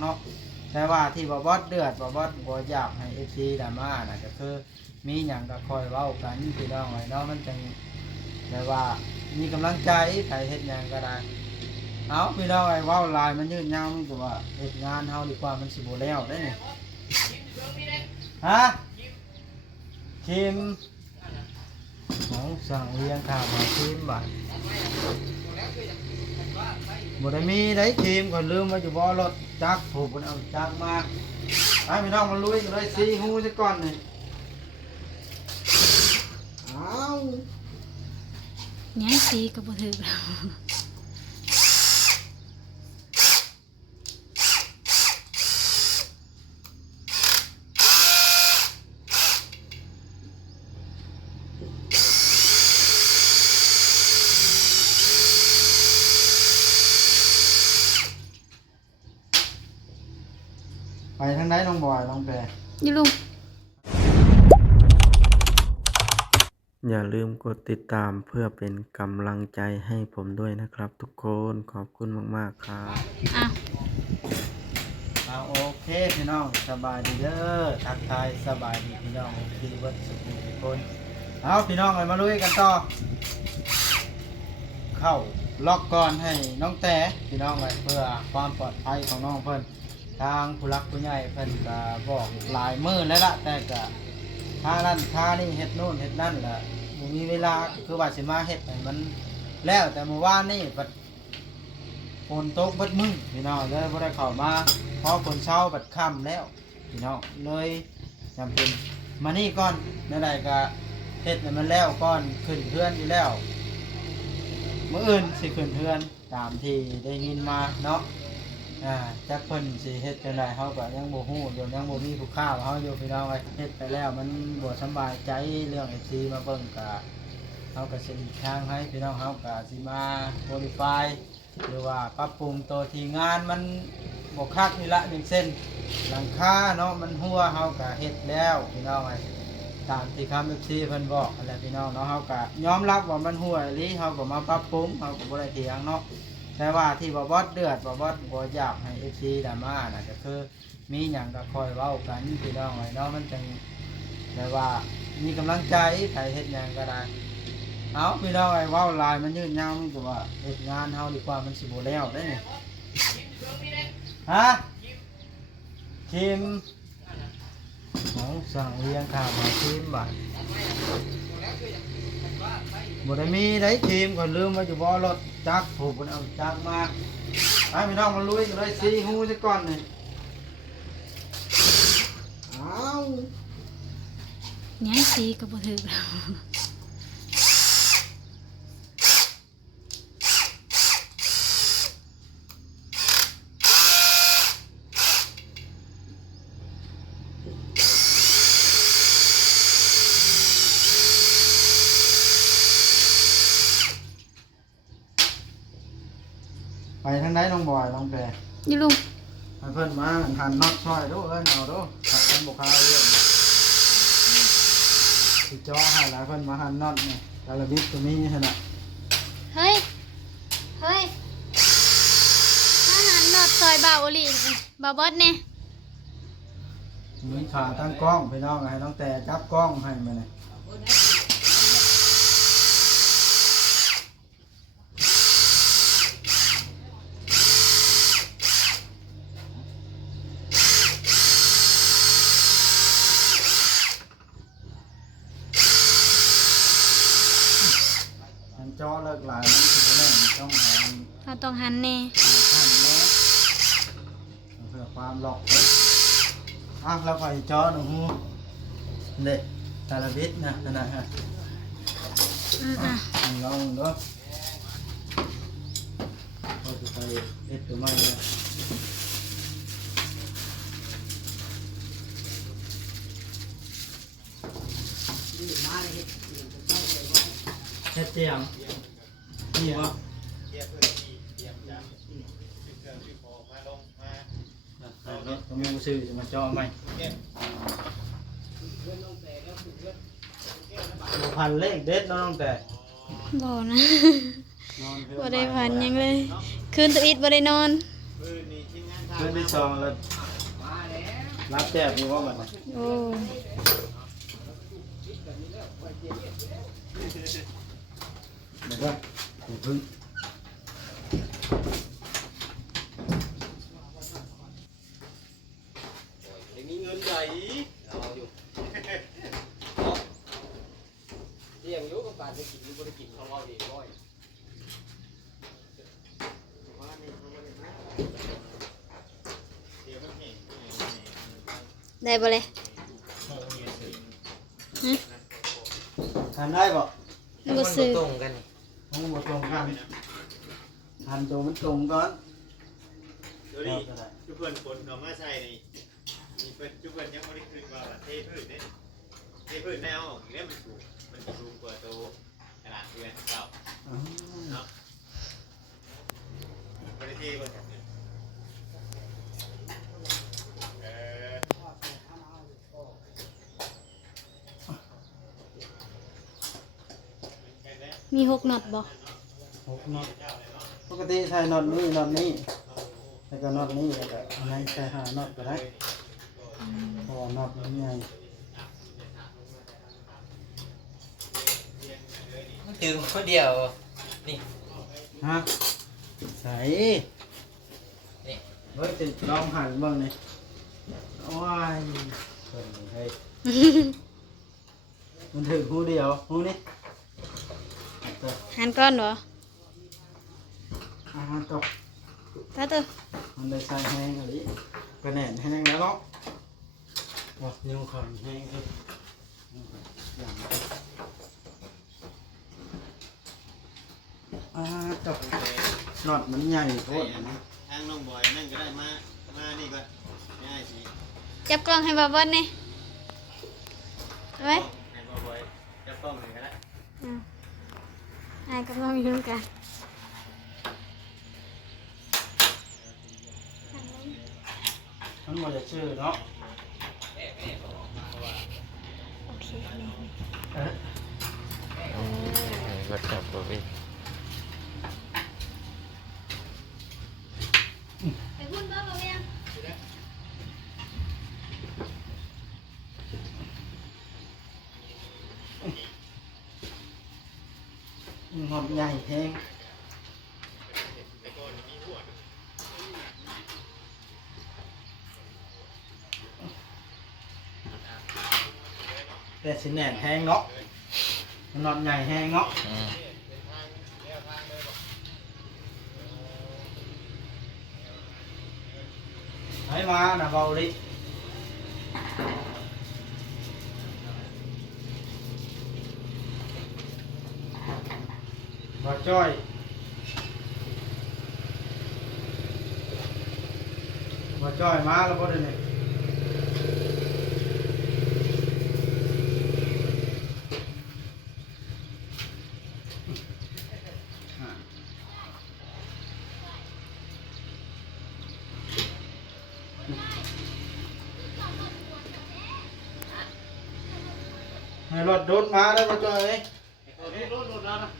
เนาะแต่ว่าที่บ่บอสเดือดบ่บอสบ่อยากให้ FC ดราม่าน่ะก็คือมีหยังก็คอยเว้ากันพี่น้องไว้เนาะมันจังแบบว่ามีกำลังใจใครเฮ็ดหยังก็ได้เอาพี่น้องไอ้เว้าลายมันยืดยาวมันก็ว่าเฮ็ดงานเฮาดีกว่ามันสิบ่แล้วได้นี่ฮะทีมของสั่งเลี้ยงข้าวมาทีมบัดบ่ได้มีได้ทีมก็ลืมไว้อยู่บ่รถจักรผูกมันเอาจักรมาให้พี่น้องมาลุยกันเลยซีฮู้ซะก่อนนี่อ้าว ยังสีก็บ่ถึกแล้วไปทางไหนน้องบอยน้องแปร นี่ลุง อย่าลืมกดติดตามเพื่อเป็นกำลังใจให้ผมด้วยนะครับทุกคนขอบคุณมากๆครับ โอเคพี่น้องสบายดีเด้อทักทายสบายดีพี่น้องที่วัดสุขุมทุกคนเอาพี่น้องเลยมาลุยกันต่อเข้าล็อกก่อนให้น้องแต่พี่น้องไว้เพื่อความปลอดภัยของน้องเพิ่นทางผู้รักผู้ใหญ่เพิ่นก็บอกหลายมื้อแล้วล่ะแต่ก็ทางนั้นทางนี้เฮ็ดโน่นเฮ็ดนั่นล่ะบ่มีเวลาคือว่าสิมาเฮ็ดให้มันแล้วแต่เมื่อวานนี้บัดฝนตกเบิดมื้อพี่น้องเลยบ่ได้เข้ามาพอฝนเช้าบัดค่ำแล้วพี่น้องเลยจำเป็นมานี่ก่อนนั่นใดก็เฮ็ดให้มันแล้วก่อนขึ้นเพื่อนอยู่แล้วมื้ออื่นสิขึ้นเพื่อนตามที่ได้ยินมาเนาะจักเพิ่นสิเฮ็ดจังได๋เฮาก็ยังบ่ฮู้อยู่ยังบ่มีผู้ข่าวเฮาอยู่พี่น้องเอ้ยเฮ็ดไปแล้วมันบ่สำบายใจเรื่อง FC มาเบิ่งก็เฮาก็สิหลีกทางให้พี่น้องเฮาก็สิมาโมดิฟายหรือว่าปรับปรุงตัวที่งานมันบ่คักนี่ละ1เส้นหลังคาเนาะมันหัวเฮาก็เฮ็ดแล้วพี่น้องเอ้ยตามที่คำ FC เพิ่นบอกนั่นแหละพี่น้องเนาะเฮาก็ยอมรับว่ามันหัวอีหลีเฮาก็มาปรับปรุงเฮาก็บ่ได้เถียงเนาะแต่ว่าที่บ่บอสเดือดบ่บอสบ่อยากให้ FC ดราม่าน่ะก็คือมีหยังก็คอยเว้ากันพี่น้องไว้เนาะมันจังแบบว่ามีกำลังใจใครเฮ็ดหยังก็ได้เอาพี่น้องไอ้เว้าลายมันยืดยาวมันก็ว่าเฮ็ดงานเฮาดีกว่ามันสิบ่แล้วได้นี่ฮะทีมของสั่งเลี้ยงข้าวมาทีมบัดบ่ได้มีได้ทีมก็ลืมไว้อยู่บ่รถจักรผูกมันเอาจักรมาให้พี่น้องมาลุยกันเลยซีฮู้ซะก่อนนี่อ้าว ยังสีก็บ่ถึกแล้วไปทางไหนน้องบอยน้องแปร นี่ลุง ให้เพิ่นมาหันน็อตซอยดูเอ้ยเอาดูหันกันบ่คาเรื่องสิจ่อให้หลายเพิ่นมาหันน็อตนี่กาลบิดตัวนี้หั่นน่ะ เฮ้ยอาหารนอดซอยบาวโอลีบาวบอสเนี่ย มีขาตั้งกล้องพี่น้องให้น้องแต่จับกล้องให้มานี่จอเลิกหลายมันสิบ่แน่ต้องหัน เราต้องหันแน่ หันแน่เพื่อความหลอกแล้วก็จอหนูเด็กกาลบิดนะนั่นน่ะฮะลองดูเขาจะไปเอ็ดตัวใหม่เลยเฮ็ดเจียงนี่วะต้องมีซื้อจะมาจอใหม่พันเลขเด็ดน้องแต่ บ่นะบ่ได้พันยังเลยคืนตัวอิดบ่ได้นอน คืนที่สองแล้วรับแจกอยู่ว่าบัดนี้ โอ้ เดี๋ยวก่อนพึ่ง มีเงินใหญ่เอาอยู่เรียงอยู่กับการจะกินหรือบ่ได้กินเขาเอาดีร้อย ได้บ่เลยหึ ทานได้บ่ บ่ซื้อ ตรงกัน ห้องบ่ตรงกันทานตัวมันตรงก่อน เดี๋ยวนี้ทุกคนคนเขามาใส่นี่มีเพิ่นทุกคนยังไม่ได้คืนว่าเทพืชเนี่ยเทพืชแนวเนี่ยมันสูงกว่าตัวขนาดเพื่อนเก่า อ๋อ เนาะไม่ได้เทก่อนเออ มี6น็อตบ่ หกน็อตปกติใช้น็อตนี้น็อตนี้แล้วก็น็อตนี้แล้วก็อันนั้นใช้หาน็อตก็ได้เพราะว่าน็อตมันใหญ่ ดึงคนเดียวนี่ ฮะใส่ นี่ เฮ้ยจะลองหันเบ้างนี่โอ้ยเพิ่นนี่เฮ้ยมันถึงหูเดียวหูนี่ หันก้อนบ่ อาหารตก ตาเตอ มันได้ใส่แห้งอะไรกระแหน่นแห้งแล้วเนาะว่านิ้วขอนแห้งเลยอาตกน็อตมันใหญ่โคตรนะ ทางน้องบอยนั่นก็ได้มานี่ก่อนง่ายสิ จับกล้องให้บ่าวเบิ้ลนี่เอาไว้ ให้บอยจะป้องหนึ่งก็ได้ อ้ายกับน้องอยู่ด้วยกัน มันบ่จะชื่อเนาะ โอเค เออ วัดจับบ่เป็น ไปพุ่นบ่บ่เวียง น็อตใหญ่แห้งแต่สิแหน่นแห้งเนาะมันน็อตใหญ่แห้งเนาะให้มาน่ะเบาดิบ่จ้อยบ่จ้อยมาแล้วบ่ได้นี่ให้รถโดดมาได้บ่จ้อยเอ้ย รถแล้วนะ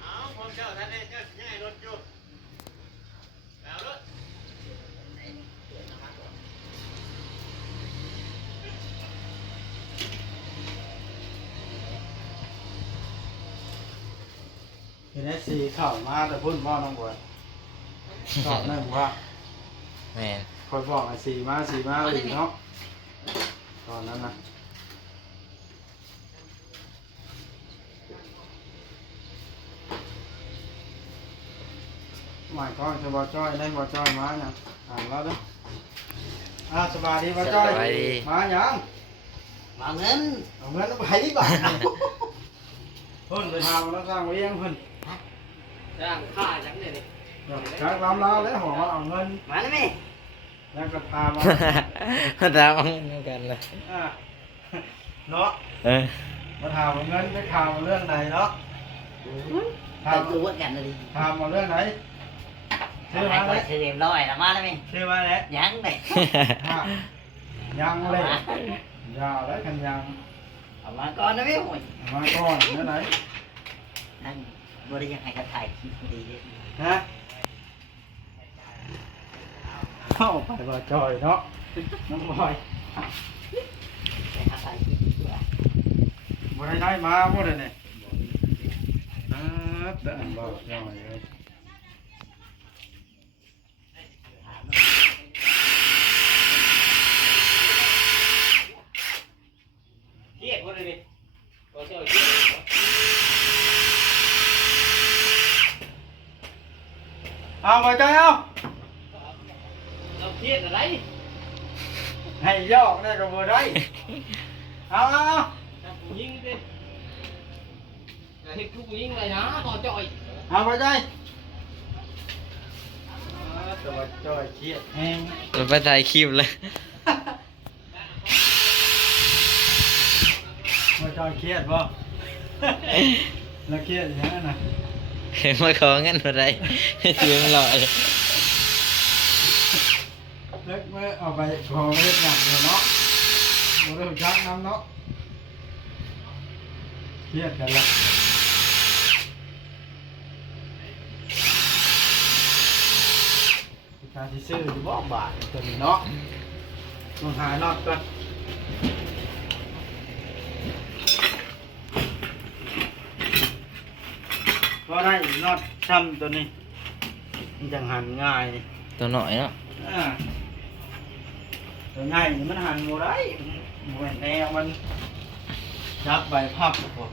เอาผมเจ้าท่านได้เจ้าง่ายรถอยู่แล้วรถ เห็นไอ้สีเข้ามาแต่พุ่นบ่น้องบัวตอบนั่นว่า แม่น คอยบอกไอ้สีมาอีกเนาะตอนนั้นนะหมายก้อนจะบ่จ้อยได้บ่จ้อยมาเนี่ยอ่านแล้วเด้อสบายดีบ่จ้อยมายัง มาเงิน เอาเงินไปบ่าเพิ่นไปทำแล้วสร้างเลี้ยงเพิ่น จ้างค่าจังเนี่ยนี่ จักรำลาวแล้วหอเอาเงิน มาได้ไหม แล้วก็พามา ตามเอาเงินกันเลย อ่าเนาะ เออ มาถามว่าเงินไปถามเรื่องไหนเนาะถาม ตัวกันเลย ถามมาเรื่องไหนชื่อ ให้ มา ค เล อย ย เฉลี่ยร้อยละมาได้ไหม ชื่อมาเลย ยังเลย ยังเลยยาวแล้วกันยัง เอามาก่อนได้ไหมโอ้ย มาก่อนเรื่องไหน นั่ง บริยังให้เขาถ่ายคลิปดีเลย ฮะเข้าไปบ่จอยเนาะน้องบอย ให้เขาถ่ายคลิปดีกว่า บ่ได้มาบ่ได้เนี่ยแต่อันบ่จอยเลย เครียดคนเลยดิตัวเชี่ยวเครียด เอาบ่จอยเอา เราเครียดอะไร ให้ยอกได้ก็บ่ได้เอา ผู้ยิงดิอย่าเห็นผู้ยิงเลยนะต่อจ่อย เอาบ่จอยตัวจอยเครียดแฮง เราไปถ่ายคลิปเลย บ่จอยเครียดบ่แล้วเครียดยังน่ะ เห็นมาขอเงินอะไรเสียงหล่อเลย เลิกเมื่อเอาไปขอเฮ็ดหยังเนาะบ่ได้จักนํเนาะเครียดกันละการที่ซื้ออยู่บ่บาทตัวนี้เนาะต้องหานอกก่อนก็ได้นอดช้ำตัวนี้มันจังหันง่ายนี่ ตัวหน่อยเนาะ ตัวง่ายนี่มันหันบ่ได้บ่แม่นแนวมันจับใบพับพวก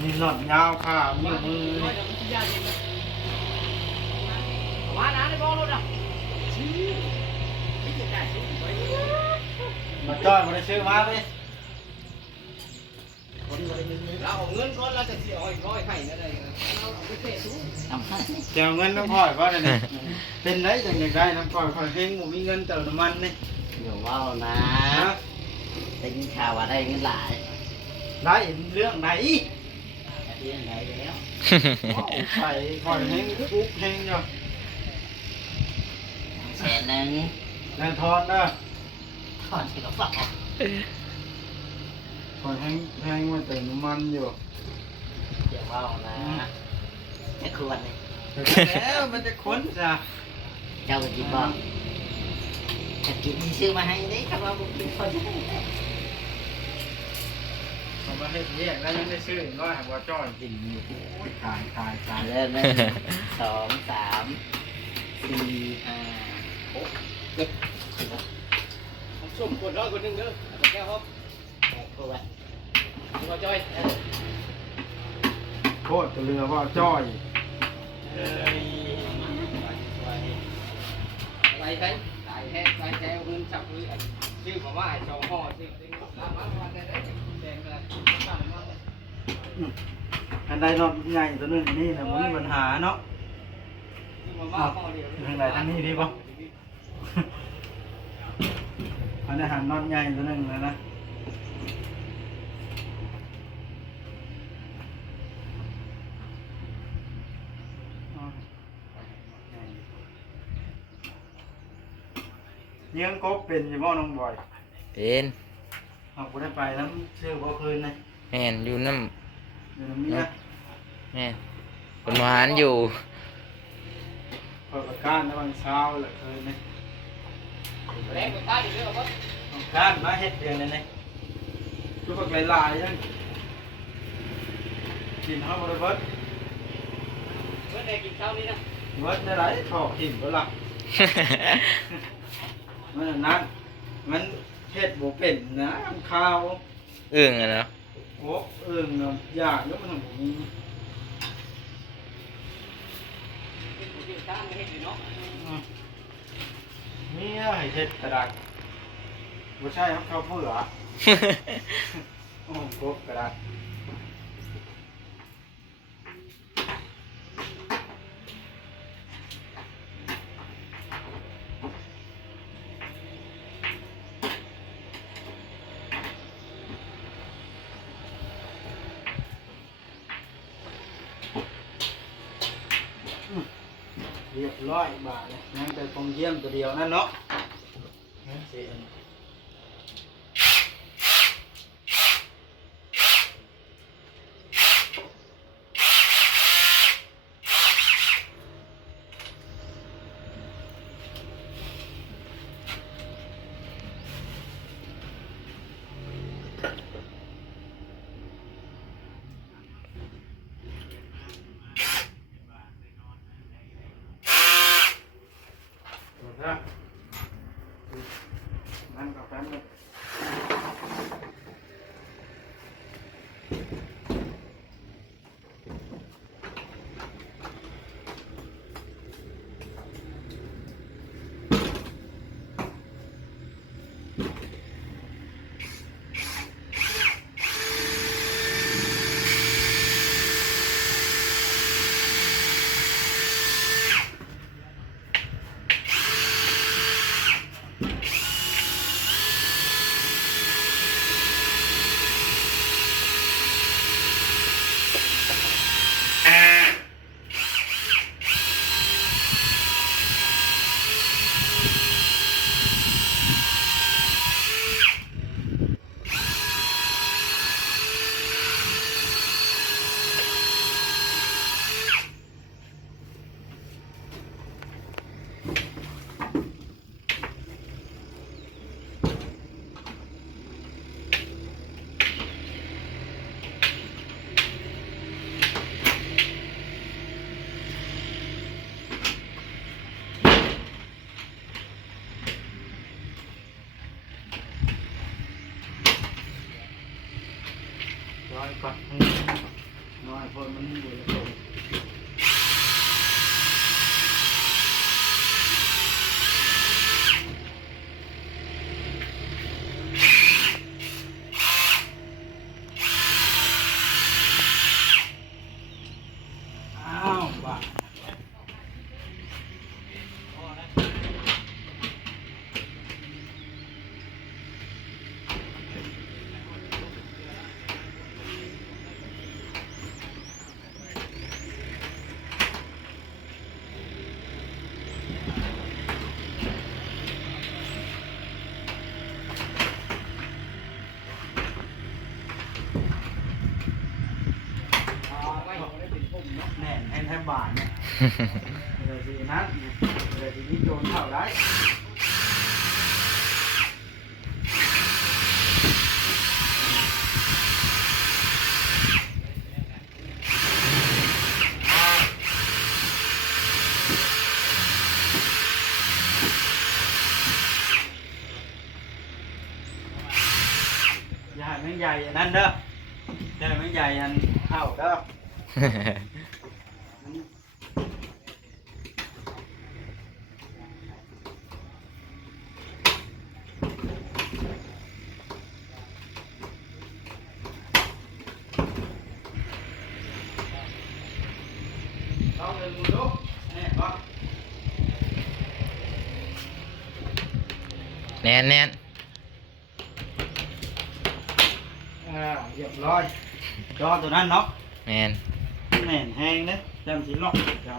นี่นอดยาวขามือนี่ มาหนาในบ่อรถอ่ะ มาจ้อยมาได้ซื้อมาเลย เราเอาเงินก่อนเราจะเสียอีก100ให้นั่นเองเราเอาไปเททุก ทำให้ เจ้าเงินน้ำพ่อยก็ได้นี่ เป็นไรจังอยากได้น้ำพ่อยคอยเฮงหมูมีเงินเติมน้ำมันนี่ เดี๋ยวว่าวนะ ฮะ ได้ยินข่าวว่าได้เงินหลาย ได้เรื่องไหน เรื่องไหนแล้ว ว้าวใส่คอยเฮงปุ๊บเฮงอยู่ 100,000 แน่ทอนเด้อ ถอนสิกระเป๋า คอยเฮงมาเติมน้ำมันอยู่ เดี๋ยวว่าวนะจะควรเลย แล้วมันจะค้นจ้ะ เจ้าก็กินบ้างจะกินซื้อมาให้ได้ครับว่าผมกินคนให้ได้ เขามาเฮ็ดแยกแล้วยังได้ซื้อน้อยหากว่าจ้อยกินอยู่โอ้ยตาย เริ่มเลย2 3 4 5 6 7 ส้มคน100คนนึงเด้อเอาแก้วครับ 8ขวด ต่อจ่อย โคตรจะเรือว่าจ้อย ไปใช้สายแท้สายแท้เงินจับมือชื่อผมว่าไอ้2ห่อชื่อร้านมาได้ได้แดงเลยสั่งมาเลย อันใดนอนใหญ่ตัวนึงนี่นะมันมีปัญหาเนาะ ชื่อผมว่าห่อเดียว ทางใดทางนี้ดีป่ะ อันนี้หันนอนใหญ่ตัวนึงแล้วนะเลี้ยงกบเป็นอยู่บ่น้องบอย เป็น เอากูได้ไปแล้วชื่อบ่คืนเลย แม่นอยู่น้ อยู่น้ำเมีย ำแม่นเป็นหวานอยู่ เปิดประกันในวันเช้าแหละคืนนี่ แรงไปใต้อยู่เด้อบ่ ประกันมาเฮ็ดเดือนนี่รูปแบบลายๆนั่นกินเฮาบ่ได้เบิด เมื่อได้กินเช้านี้นะ เบิดได้หลายถอกกินบ่ล่ะมันนั้นมันเฮ็ดบ่เป็นนะข้าว อึ้งอะเนาะ โอ้เนาะยากแล้วมันบ่มี กินเช้าไม่ให้กินเนาะ มีให้เฮ็ดกระดาษบ่ใช่ครับข้าวเบื่อโอ้กบกระดาษ เรียบร้อยบาทเลยยังแต่คงเยี่ยมตัวเดียวนั่นเนาะนั่นสิ อยก่อนน้อยคนมันอยู่ในตรงอ้าวบ้าแน่นแอนแทบบานเนี่ยเลยทีนั้นเลยทีนี้โจรเข้าได้อย่าให้มันใหญ่อันนั้นเด้ออย่าให้มันใหญ่อันเข้าเด้อ ลองเดินดูนี่ก็ แน่นแน่น เรียบร้อยจอตัวนั้นเนาะ แน่น แน่นแห้งเนี่ยจำสิล็อกเจ้า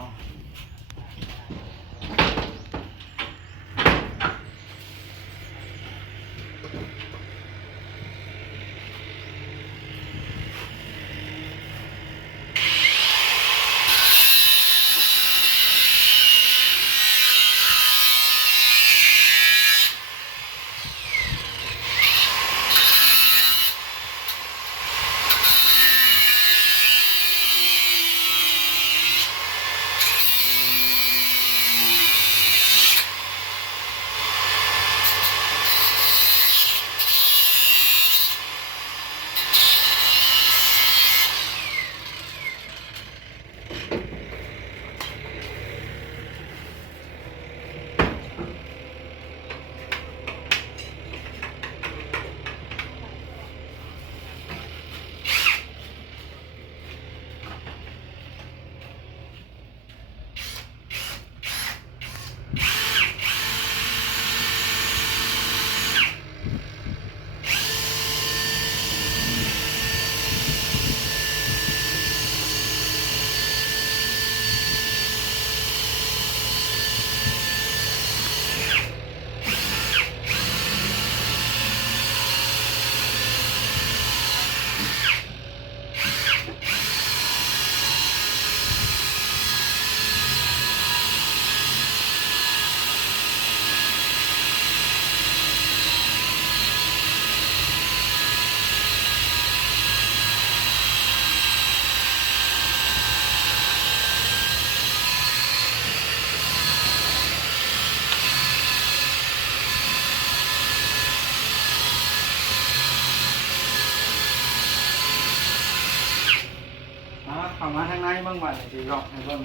เข้ามาทางในบ้างวันสิล็อกให้เบิ่ง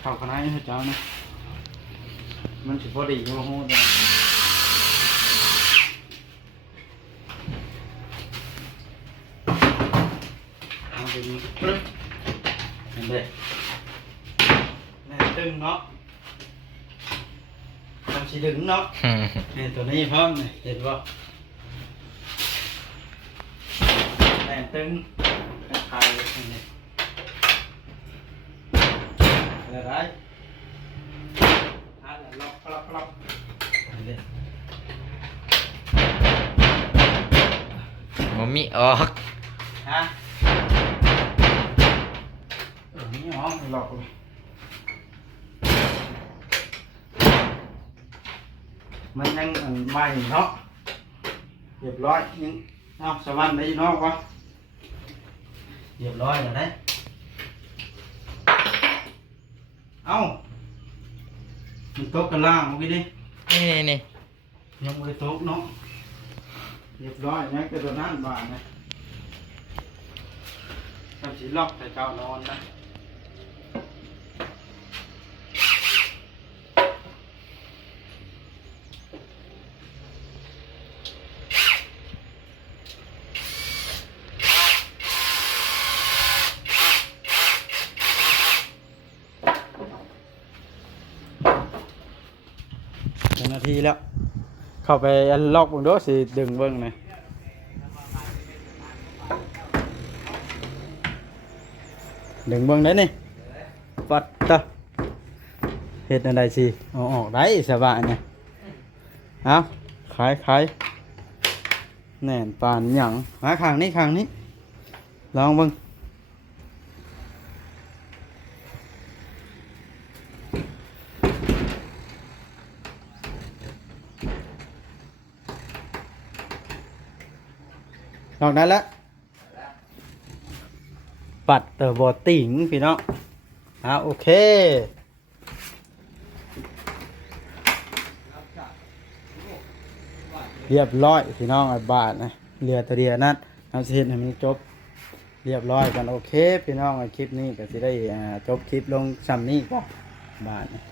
เข้าข้างในให้เจ้านะมันสิพอดีโอ้โหตัวเอาไปดูปึ๊บเห็นเด้แน่ตึงเนาะทำสิดึงเนาะนี่ตัวนี้พร้อมนี่เห็นบ่แน่ตึงไข่นี่อะไรล็อกเด้ มันมีออก ฮะนี่ห้องหลอกเลยมันยังใหม่เนาะเรียบร้อยยังเอาสวรรค์ได้เนาะวะเรียบร้อยแล้วได้เอามันโต๊ะกันล่างเมื่อกี้ดิ นี่ ยังไม่โต๊ะเนาะเรียบร้อยนะแต่ตัวนั้นบาทนะ ทำสีล็อกให้เจ้านอนนะเป็นนาทีแล้ว เข้าไปอันล็อกเบิ่งเด้อสิดึงเบิ่งหน่อยดึงเบิ่งได้นี่ปัดตะเฮ็ดอันใดสิเอาออกได้สบายเนี่ยเอาขายแน่นปานหยังมาข้างนี้ลองเบิ่งออกได้แล้วปัดเตอร์บอติงพี่น้องโอเคเรียบร้อยพี่น้องบาทนะเรือตะเดียนัดเอาเสร็จให้มันจบเรียบร้อยกันโอเคพี่น้องคลิปนี้ก็จะได้จบคลิปลงซ้ำนี้ก็บาทนะ